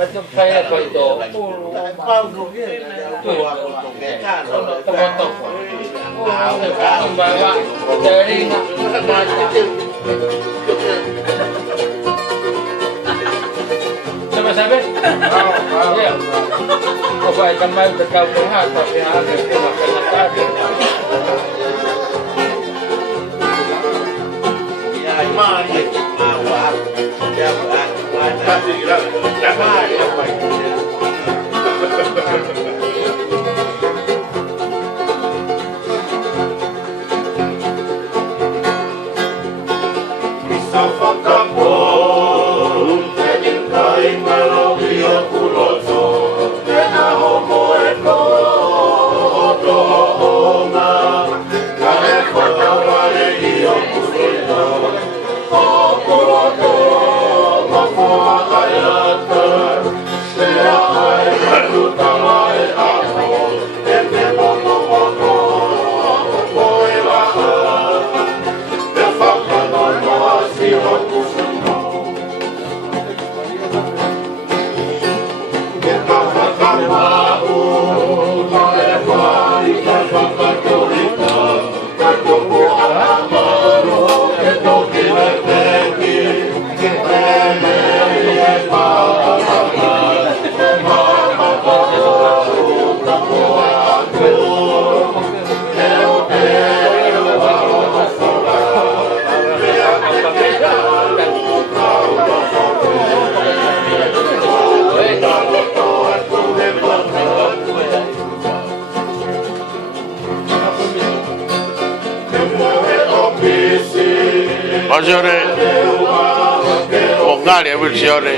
Macam saya kau itu, bawa dari sama-sama. Ya, apa ikan mai berkau berhak tapi ada makan tadi. Ya, mari awak jawab kasih lah. Jangan apa itu. Signore, Mongolia per signore.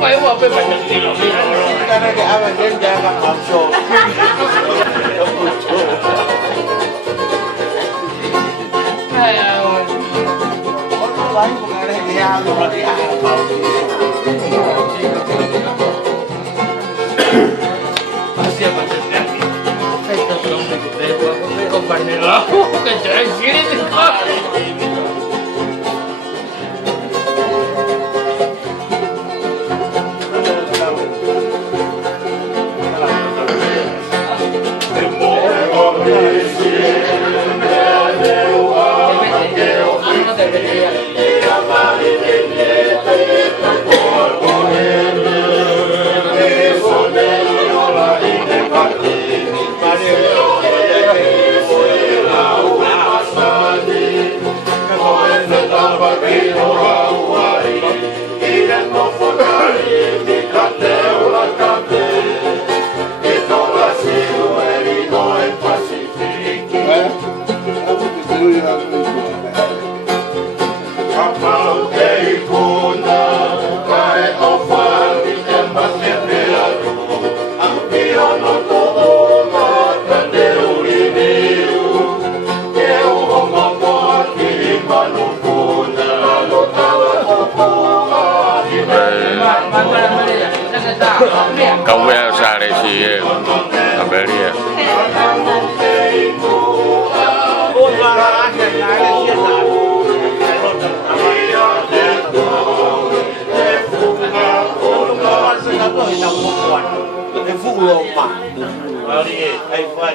Phải mà phải phải thực hiện Kita nak ke awal dia jangan langsung. Orang lain bukan ada dia, orang dia. Masih apa terjadi? Kita belum diketahui komponen lah. Kejadian sini dekat. Công việc sao đây chị ở bên đi Phụ lộn mà. Đi, anh phải.